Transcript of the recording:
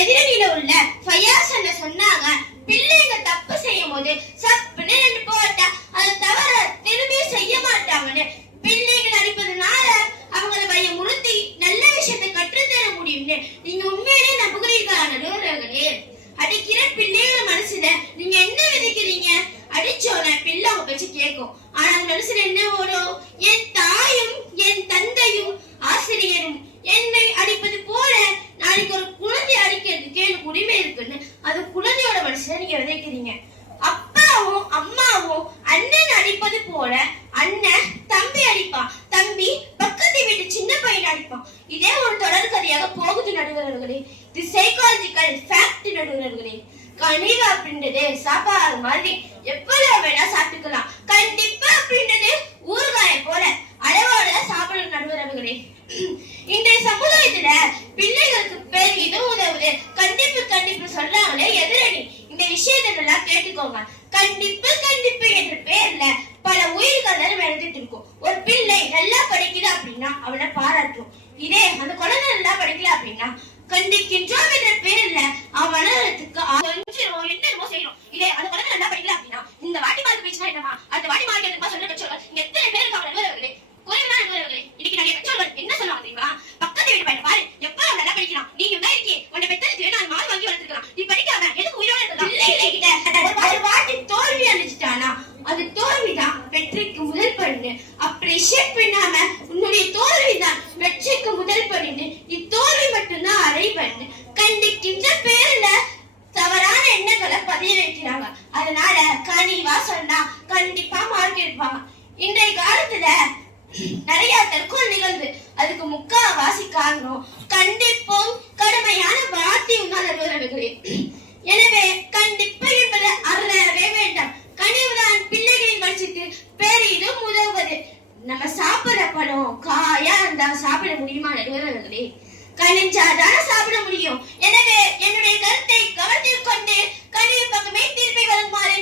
எதிரணியில உள்ள ஃபயாஸ் அண்ணா சொன்னாங்க, பிள்ளைங்க தப்பு செய்யும் போது சப்புன்னு ரெண்டு போட்டா அதை தவிர திரும்பி செய்ய மாட்டாங்கன்னு. பிள்ளைகள் அடிப்பதனால அவங்களை பயமுறுத்தி நல்ல விஷயத்தை கற்றுத்தர முடியும்னு நீங்க உண்மையிலே நம்புகிறீர்களா நடுவர்களே? அடிக்கிற பிள்ளைகள் மனசுல நீங்க என்ன விதைக்கிறீங்க? அடிச்சோன பிள்ளை அவங்க பேச்சு கேட்கும், ஆனா மனசுல என்ன ஓடும்? என் தாயும் என் தந்தையும் ஆசிரியரும் என்னை அடிப்பது போல நாளைக்கு ஒரு குழந்தை அடிக்கிறதுக்கு எனக்கு உரிமை இருக்குன்னு அது குழந்தையோட மனசுல நீங்க விதைக்கிறீங்க. அப்பாவும் அம்மாவும் அண்ணன் அடிப்பது போல அண்ணன் தம்பி அடிப்பான், தம்பி பக்கத்து வீட்டு சின்ன பையன் அடிப்பான். இதே ஒரு தொடர் கதையாக போகுது நடுவர்களே. இது சைக்காலஜிக்கல் ஃபேக்ட் நடுவர்களே. கனிவு அப்படின்றது சாப்பாடு மாதிரி எவ்வளவு வேணா சாப்பிட்டுக்கலாம். கண்டிப்பா அப்படின்றது ஊறுகாய போல அளவோட சாப்பிடணும் நடுவர்களே. இன்றைய சமுதாயத்துல பிள்ளைகளுக்கு பெரிதும் உதவுது கண்டிப்பு கண்டிப்பு சொல்றாங்களே எதிரணி. இந்த விஷயத்தை எல்லாம் கேட்டுக்கோங்க. கண்டிப்பு கண்டிப்பு என்ற பேர்ல பல உயிர்கள் நடந்துட்டு இருக்கும். ஒரு பிள்ளை நல்லா படிக்குது அப்படின்னா அவனை பாராட்டும். இதே அந்த குழந்தை நல்லா படிக்கல அப்படின்னா கண்டிக்கின்றோம் என்ற பேர்ல அவனத்துக்கு என்னமோ செய்யணும். இதே அந்த குழந்தை நல்லா படிக்கல அப்படின்னா இந்த வாட்டி மார்க் பேச்சுனா என்னமா அந்த வாட்டி மார்க் எடுத்துமா சொல்ல பெற்றோர்கள் இங்க எத்தனை பேர் இருக்காங்க நடுவர்களே, குறைவான நடுவர்களே. இன்னைக்கு நிறைய பெற்றோர்கள் என்ன சொல்லுவாங்க தெரியுமா? பக்கத்து வீட்டு பையன் பாரு எவ்வளவு நல்லா படிக்கிறான், நீ தான் இருக்கே உன்னை பெற்றதுக்கு நான் மார்க் வாங்கி வளர்த்துக்கலாம், நீ படிக்காம எதுக்கு உயிரோட இருக்கலாம்? ஒரு வாட்டி தோல்வி அடைஞ்சிட்டானா அது தோல்விதான் வெற்றிக்கு முதல் படி. அப்ரிஷியேட் பண்ணாம உன்னுடைய தோல்விதான் வெற்றிக்கு முதல் படி. இத்தோல்வி மட்டும்தான் அரைபண்ணு. கண்டிக்கின்ற பேர்ல தவறான எண்ணங்களை பதிய வைக்கிறாங்க. அதனால கனிவா சொன்னா கண்டிப்பா மார்க் எடுப்பாங்க. இன்றைய காலத்துல நிறைய தற்கொலை நிகழ்வு. அதுக்கு முக்காவாசி காரணம் கண்டிப்பும் கடுமையான வார்த்தையும் தான் நடுவர்களே. எனவே கண்டிப்பு என்பது அறவே வேண்டாம். கனிவுதான் பிள்ளைகளின் வளர்ச்சிக்கு பெரிதும் உதவுவது. நம்ம சாப்பிட பழம் காயா இருந்தா சாப்பிட முடியுமா நடுவர்களே? கனிஞ்சாதான சாப்பிட முடியும். எனவே என்னுடைய கருத்தை கவனத்தில் கொண்டு கனிவு பக்கமே திருப்பி வருமாறு